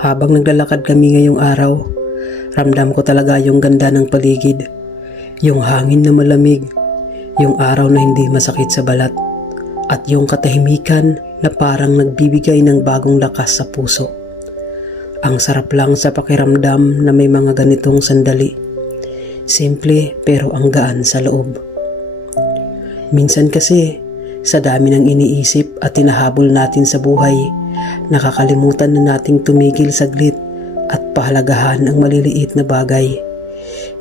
Habang naglalakad kami ngayong araw, ramdam ko talaga yung ganda ng paligid. Yung hangin na malamig, yung araw na hindi masakit sa balat, at yung katahimikan na parang nagbibigay ng bagong lakas sa puso. Ang sarap lang sa pakiramdam na may mga ganitong sandali. Simple pero ang gaan sa loob. Minsan kasi, sa dami ng iniisip at tinahabol natin sa buhay, nakakalimutan na nating tumigil saglit at pahalagahan ang maliliit na bagay.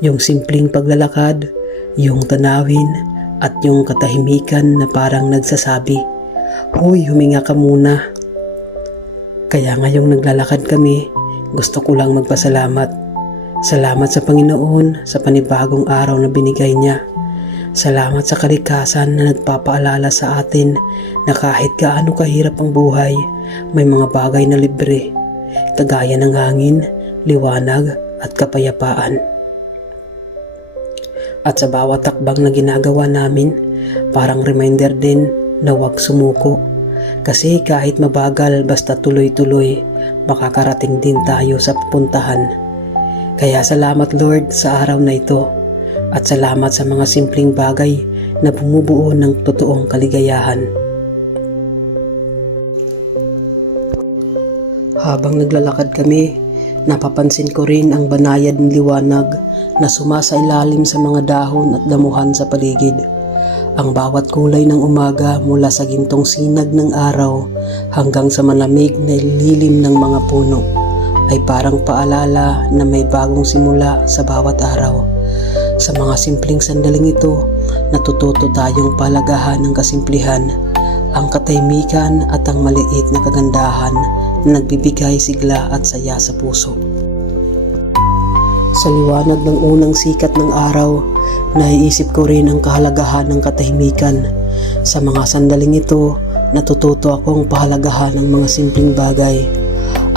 Yung simpleng paglalakad, yung tanawin, at yung katahimikan na parang nagsasabi, "Hoy, huminga ka muna." Kaya ngayong naglalakad kami, gusto ko lang magpasalamat. Salamat sa Panginoon sa panibagong araw na binigay niya. Salamat sa kalikasan na nagpapaalala sa atin na kahit gaano kahirap ang buhay, may mga bagay na libre, kagaya ng hangin, liwanag at kapayapaan. At sa bawat takbang na ginagawa namin, parang reminder din na huwag sumuko. Kasi kahit mabagal basta tuloy-tuloy, makakarating din tayo sa pupuntahan. Kaya salamat Lord sa araw na ito. At salamat sa mga simpleng bagay na bumubuo ng totoong kaligayahan. Habang naglalakad kami, napapansin ko rin ang banayad ng liwanag na sumasailalim sa mga dahon at damuhan sa paligid. Ang bawat kulay ng umaga mula sa gintong sinag ng araw hanggang sa malamig na lilim ng mga puno ay parang paalala na may bagong simula sa bawat araw. Sa mga simpleng sandaling ito, natututo tayong palagahan ng kasimplihan, ang katahimikan at ang maliit na kagandahan na nagbibigay sigla at saya sa puso. Sa liwanag ng unang sikat ng araw, naiisip ko rin ang kahalagahan ng katahimikan. Sa mga sandaling ito, natututo akong pahalagahan ng mga simpleng bagay,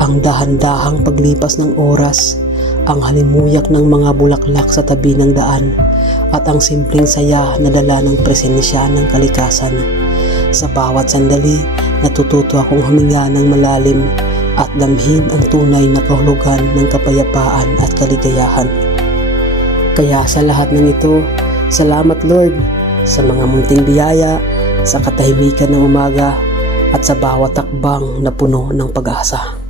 ang dahan-dahang paglipas ng oras, ang halimuyak ng mga bulaklak sa tabi ng daan, at ang simpleng saya na dala ng presensya ng kalikasan. Sa bawat sandali, natututo akong huminga ng malalim at damhin ang tunay na kahulugan ng kapayapaan at kaligayahan. Kaya sa lahat ng ito, salamat Lord sa mga munting biyaya, sa katahimikan ng umaga, at sa bawat takbang na puno ng pag-asa.